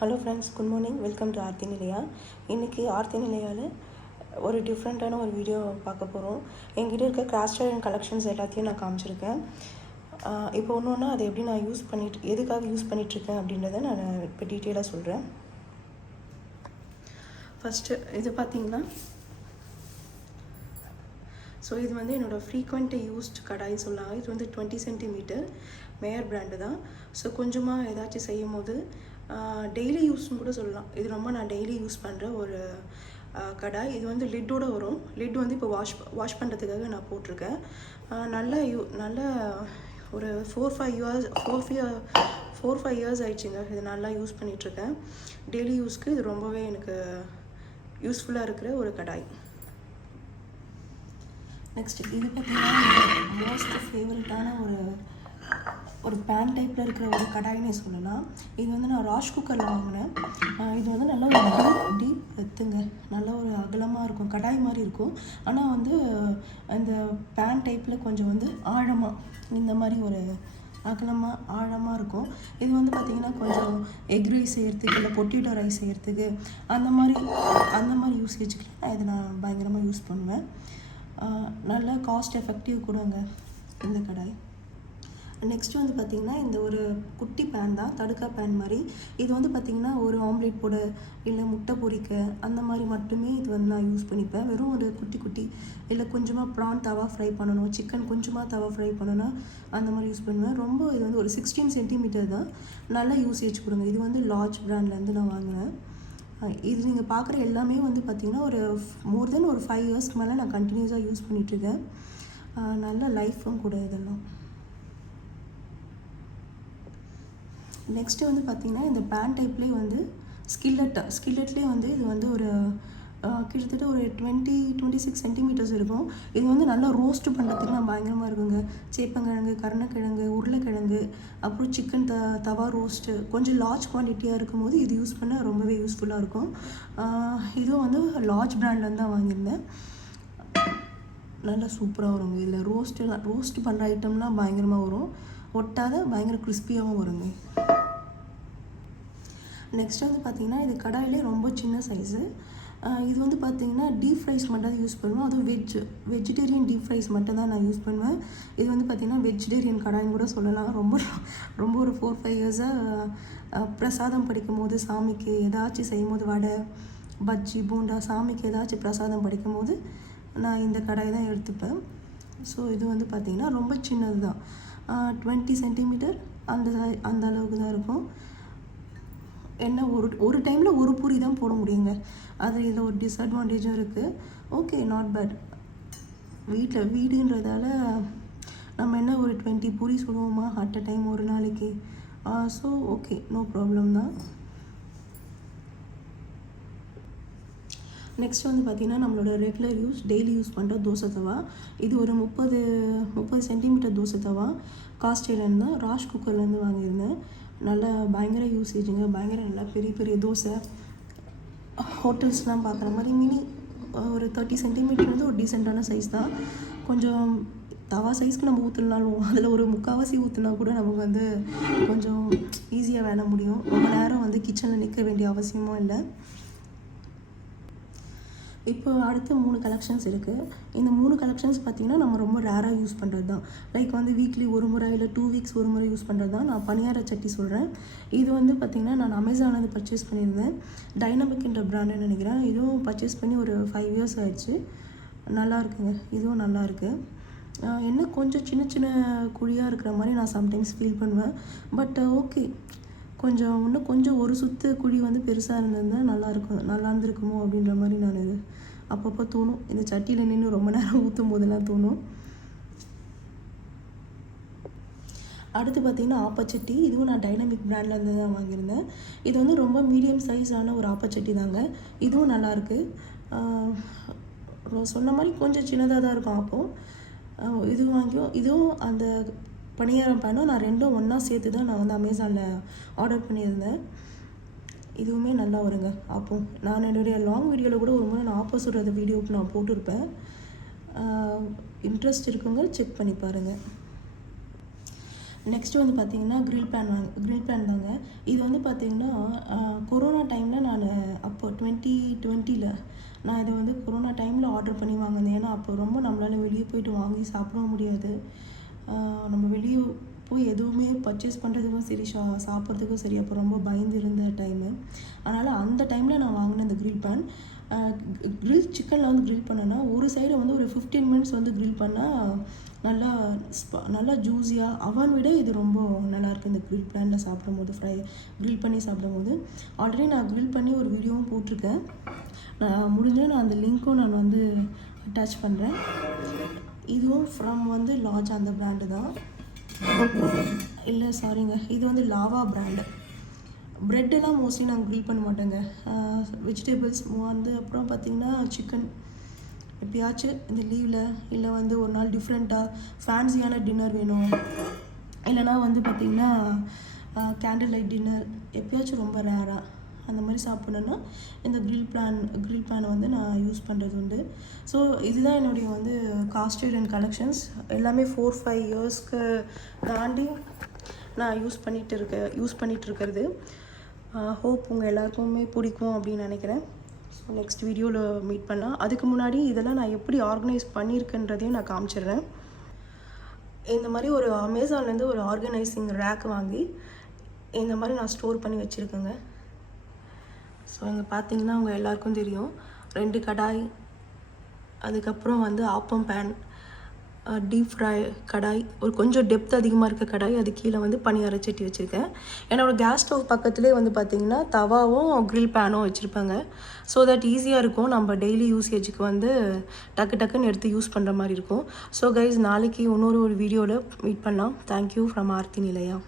Hello friends, good morning. Welcome to Aarthi Nilaya. இன்றைக்கி ஆர்த்தி நிலையாவில் ஒரு டிஃப்ரெண்ட்டான ஒரு வீடியோ பார்க்க போகிறோம். என்கிட்ட இருக்க கிராஸ்ட் அயர்ன் கலெக்ஷன்ஸ் எல்லாத்தையும் நான் காமிச்சிருக்கேன். இப்போ ஒன்று ஒன்றா அதை எப்படி நான் எதுக்காக யூஸ் பண்ணிகிட்ருக்கேன் அப்படின்றத நான் இப்போ டீட்டெயிலாக சொல்கிறேன். ஃபஸ்ட்டு இது பார்த்திங்கன்னா, ஸோ இது வந்து என்னோடய ஃப்ரீக்வெண்ட் யூஸ்ட் கடாய் சொல்லலாம். இது வந்து 20 சென்டிமீட்டர் மேயர் பிராண்டு தான். ஸோ கொஞ்சமாக ஏதாச்சும் செய்யும் போது டெய்லி யூஸ்னு கூட சொல்லலாம். இது ரொம்ப நான் டெய்லி யூஸ் பண்ணுற ஒரு கடாய். இது வந்து லிட்டோடு வரும். லிட் வந்து இப்போ வாஷ் பண்ணுறதுக்காக நான் போட்டிருக்கேன். நல்ல ஒரு 4-5 இயர்ஸ் ஆயிடுச்சுங்க. இது நல்லா யூஸ் பண்ணிகிட்ருக்கேன். டெய்லி யூஸ்க்கு இது ரொம்பவே எனக்கு யூஸ்ஃபுல்லாக இருக்கிற ஒரு கடாய். நெக்ஸ்ட் இது பார்த்திங்கன்னா மோஸ்ட் ஃபேவரட்டான ஒரு பேன் டைப்பில் இருக்கிற ஒரு கடாயினே சொல்லலாம். இது வந்து நான் ராஷ் குக்கரில் வாங்கினேன். இது வந்து நல்லா ஒரு டீப் எத்துங்க, நல்லா ஒரு அகலமாக இருக்கும், கடாய் மாதிரி இருக்கும். ஆனால் வந்து இந்த பேன் டைப்பில் கொஞ்சம் வந்து ஆழமாக, இந்த மாதிரி ஒரு ஆழமாக இருக்கும். இது வந்து பார்த்திங்கன்னா கொஞ்சம் எக் ரைஸ் செய்கிறதுக்கு, இல்லை பொட்டேட்டோ ரைஸ் செய்கிறதுக்கு அந்த மாதிரி யூசேஜுக்கு நான் பயங்கரமாக யூஸ் பண்ணுவேன். நல்லா காஸ்ட் எஃபெக்டிவ் கூடங்க இந்த கடாய். நெக்ஸ்ட்டு வந்து பார்த்திங்கன்னா, இந்த ஒரு குட்டி பேன் தான், தடுக்கா பேன் மாதிரி. இது வந்து பார்த்திங்கன்னா ஒரு ஆம்லேட் போட, இல்லை முட்டை பொரிக்க அந்த மாதிரி மட்டுமே இது வந்து நான் யூஸ் பண்ணிப்பேன். வெறும் ஒரு குட்டி இல்லை கொஞ்சமாக ப்ரான் தவா ஃப்ரை பண்ணணும், சிக்கன் கொஞ்சமாக தவா ஃப்ரை பண்ணணும், அந்த மாதிரி யூஸ் பண்ணுவேன். ரொம்ப இது வந்து ஒரு 16 சென்டிமீட்டர் தான். நல்ல யூசேஜ் கொடுங்க. இது வந்து லார்ஜ் பிராண்ட்லேருந்து நான் வாங்கினேன். இது நீங்கள் பார்க்குற எல்லாமே வந்து பார்த்திங்கன்னா ஒரு மோர் தென் ஒரு 5 இயர்ஸ்க்கு மேலே நான் கண்டினியூஸாக யூஸ் பண்ணிகிட்ருக்கேன். நல்ல லைஃப்பும் கூட இதெல்லாம். நெக்ஸ்ட்டு வந்து பார்த்திங்கன்னா, இந்த பேன் டைப்லேயே வந்து ஸ்கில்லட்லேயே வந்து இது வந்து ஒரு கிட்டத்தட்ட ஒரு 26 சென்டிமீட்டர்ஸ் இருக்கும். இது வந்து நல்லா ரோஸ்ட்டு பண்ணுறதுக்கு நான் பயங்கரமாக இருக்குங்க. சேப்பங்கிழங்கு, கருணக்கிழங்கு, உருளைக்கிழங்கு, அப்புறம் சிக்கன் தவா ரோஸ்ட்டு கொஞ்சம் லார்ஜ் குவான்டிட்டியாக இருக்கும் போது இது யூஸ் பண்ண ரொம்பவே யூஸ்ஃபுல்லாக இருக்கும். இதுவும் வந்து லார்ஜ் பிராண்ட்லேருந்து தான் வாங்கியிருந்தேன். நல்லா சூப்பராக வருங்க. இதில் ரோஸ்ட் பண்ணுற ஐட்டம்லாம் பயங்கரமாக வரும், ஒட்டாத பயங்கர கிறிஸ்பியாகவும் வருங்க. நெக்ஸ்ட் வந்து பார்த்திங்கன்னா, இது கடாயிலே ரொம்ப சின்ன சைஸு. இது வந்து பார்த்திங்கன்னா டீப் ஃப்ரைஸ் மட்டும் தான் யூஸ் பண்ணுவேன். அதுவும் வெஜிடேரியன் டீப் ஃப்ரைஸ் மட்டும் தான் நான் யூஸ் பண்ணுவேன். இது வந்து பார்த்திங்கன்னா வெஜிடேரியன் கடாயின்னு கூட சொல்லலாம். ரொம்ப ஒரு 4-5 இயர்ஸாக பிரசாதம் படிக்கும் போது, சாமிக்கு ஏதாச்சும் செய்யும் போது, வடை, பஜ்ஜி, போண்டா, சாமிக்கு ஏதாச்சும் பிரசாதம் படிக்கும் போது நான் இந்த கடாய் தான் எடுத்துப்பேன். ஸோ இது வந்து பார்த்திங்கன்னா ரொம்ப சின்னது தான். 20 சென்டிமீட்டர் அந்த அளவுக்கு தான் இருக்கும். என்ன ஒரு டைமில் ஒரு பூரி தான் போட முடியுங்க. அது இதில் ஒரு டிஸ்அட்வான்டேஜும் இருக்குது. Okay, not bad. வீடுன்றதால நம்ம என்ன ஒரு 20 பூரி சுடுவோமா அட் அ டைம் ஒரு நாளைக்கு? ஸோ ஓகே, நோ ப்ராப்ளம் தான். நெக்ஸ்ட் வந்து பார்த்திங்கன்னா, நம்மளோட ரெகுலர் டெய்லி யூஸ் பண்ணுற தோசை தவா. இது ஒரு 30 சென்டிமீட்டர் தோசை தவா. காஸ்ட் அயர்ன் தான், ராஷ் குக்கர்லேருந்து வாங்கியிருந்தேன். நல்லா பயங்கர யூசேஜுங்க. பயங்கர நல்லா பெரிய தோசை ஹோட்டல்ஸ்லாம் பார்க்குற மாதிரி மினி ஒரு 30 சென்டிமீட்டர் வந்து ஒரு டீசெண்டான சைஸ் தான். கொஞ்சம் தவா சைஸ்க்கு நம்ம ஊற்றுனாலும் அதில் ஒரு 3/4 ஊற்றுனா கூட நமக்கு வந்து கொஞ்சம் ஈஸியாக வேலை முடியும். ரொம்ப நேரம் வந்து கிச்சனில் நிற்க வேண்டிய அவசியமும் இல்லை. இப்போ அடுத்த 3 கலெக்ஷன்ஸ் இருக்குது. இந்த 3 கலெக்ஷன்ஸ் பார்த்திங்கன்னா நம்ம ரொம்ப ரேராக யூஸ் பண்ணுறது தான். லைக் வந்து வீக்லி ஒரு முறை இல்லை 2 வீக்ஸ் ஒரு முறை யூஸ் பண்ணுறது தான். நான் பனியார சட்டி சொல்கிறேன். இது வந்து பார்த்திங்கன்னா நான் அமேசானில் பர்ச்சேஸ் பண்ணியிருந்தேன். டைனமிக்ன்ற பிராண்டுன்னு நினைக்கிறேன். இதுவும் பர்ச்சேஸ் பண்ணி ஒரு 5 இயர்ஸ் ஆயிடுச்சு. நல்லா இருக்குங்க. இதுவும் நல்லாயிருக்கு. என்ன கொஞ்சம் சின்ன குழியாக இருக்கிற மாதிரி நான் சம்டைம்ஸ் ஃபீல் பண்ணுவேன். பட் ஓகே, இன்னும் கொஞ்சம் ஒரு சுத்து குழி வந்து பெருசாக இருந்திருந்தால் நல்லா இருந்திருக்குமோ அப்படின்ற மாதிரி நான் இது அப்பப்போ தோணும். இந்த சட்டியில் நின்று ரொம்ப நேரம் ஊற்றும் போதெல்லாம் தோணும். அடுத்து பார்த்திங்கன்னா ஆப்பச்சட்டி. இதுவும் நான் டைனமிக் பிராண்ட்லேருந்து தான் வாங்கியிருந்தேன். இது வந்து ரொம்ப மீடியம் சைஸான ஒரு ஆப்பச்சட்டி தாங்க. இதுவும் நல்லாயிருக்கு. சொன்ன மாதிரி கொஞ்சம் சின்னதாக தான் இருக்கும் ஆப்பம். இதுவும் அந்த பணியாரம் பேனும் நான் ரெண்டும் ஒன்றா சேர்த்து தான் நான் வந்து அமேசானில் ஆர்டர் பண்ணியிருந்தேன். இதுவுமே நல்லா வருங்க ஆப்பம். நான் என்னுடைய லாங் வீடியோவில் கூட ஒரு முறை நான் ஆப்பம் சுடுற வீடியோவுக்கு நான் போட்டிருப்பேன். இன்ட்ரெஸ்ட் இருக்குங்க, செக் பண்ணி பாருங்கள். நெக்ஸ்ட்டு வந்து பார்த்திங்கன்னா க்ரில் பேன் தாங்க. இது வந்து பார்த்திங்கன்னா கொரோனா டைமில் நான் அப்போ 2020 நான் இதை வந்து கொரோனா டைமில் ஆர்டர் பண்ணி வாங்கினேன். ஏன்னா அப்போ ரொம்ப நம்மளால் வெளியே போயிட்டு வாங்கி சாப்பிடவும் முடியாது. நம்ம வெளியே போய் எதுவுமே பர்ச்சேஸ் பண்ணுறதுக்கும் சரி சாப்பிட்றதுக்கும் சரி அப்போ ரொம்ப பயந்து இருந்த டைமு. அதனால் அந்த டைமில் நான் வாங்கினேன் இந்த க்ரில் பேன். க்ரில் சிக்கனில் வந்து க்ரில் பண்ணேன்னா ஒரு சைடை வந்து ஒரு 15 மினிட்ஸ் வந்து க்ரில் பண்ணால் நல்லா ஜூஸியாக அவன் விட இது ரொம்ப நல்லாயிருக்கு இந்த க்ரில் பேனில் சாப்பிடும்போது, க்ரில் பண்ணி சாப்பிடும்போது. ஆல்ரெடி நான் க்ரில் பண்ணி ஒரு வீடியோவும் போட்டிருக்கேன். நான் முடிஞ்சால் நான் அந்த லிங்க்கும் நான் வந்து அட்டாச் பண்ணுறேன். இதுவும் ஃப்ரம் வந்து லாஜ் அந்த பிராண்டு தான். இல்லை சாரிங்க, இது வந்து லாவா பிராண்டு. ப்ரெட்டெல்லாம் மோஸ்ட்லி நாங்கள் க்ரில் பண்ண மாட்டேங்க. வெஜிடபிள்ஸ் வந்து அப்புறம் பார்த்திங்கன்னா சிக்கன் எப்பயாச்சும் இந்த லீவில் இல்லை வந்து ஒரு நாள் டிஃப்ரெண்ட்டாக ஃபேன்சியான டின்னர் வேணும், இல்லைனா வந்து பார்த்திங்கன்னா கேண்டில் லைட் டின்னர் எப்பயாச்சும் ரொம்ப ரேராக அந்த மாதிரி சாப்பிட்ணுன்னா இந்த க்ரில் பேனை வந்து நான் யூஸ் பண்ணுறது உண்டு. ஸோ இதுதான் என்னுடைய வந்து காஸ்டட் அண்ட் கலெக்ஷன்ஸ். எல்லாமே 4-5 இயர்ஸ்க்கு தாண்டி நான் யூஸ் பண்ணிகிட்டு இருக்கிறது. ஹோப் உங்கள் எல்லாருக்குமே பிடிக்கும் அப்படின்னு நினைக்கிறேன். ஸோ நெக்ஸ்ட் வீடியோவில் மீட் பண்ணலாம். அதுக்கு முன்னாடி இதெல்லாம் நான் எப்படி ஆர்கனைஸ் பண்ணியிருக்கேன்றதையும் நான் காமிச்சிடுறேன். இந்த மாதிரி ஒரு அமேசான்லேருந்து ஒரு ஆர்கனைசிங் ரேக் வாங்கி இந்த மாதிரி நான் ஸ்டோர் பண்ணி வச்சுருக்கேங்க. ஸோ இங்கே பார்த்தீங்கன்னா அவங்க எல்லாருக்கும் தெரியும் 2 கடாய், அதுக்கப்புறம் வந்து ஆப்பம் பேன், டீப் ஃப்ரை கடாய், ஒரு கொஞ்சம் டெப்த் அதிகமாக இருக்க கடாய், அது கீழே வந்து பனியார சட்டி வச்சுருக்கேன். என்னோடய கேஸ் ஸ்டவ் பக்கத்துலேயே வந்து பார்த்திங்கன்னா தவாவும் க்ரில் பேனும் வச்சுருப்பாங்க. ஸோ தட் ஈஸியாக இருக்கும், நம்ம டெய்லி யூசேஜுக்கு வந்து டக்குன்னு எடுத்து யூஸ் பண்ணுற மாதிரி இருக்கும். ஸோ கைஸ், நாளைக்கு இன்னொரு வீடியோவில் மீட் பண்ணலாம். தேங்க்யூ ஃப்ரம் ஆர்த்தி நிலையா.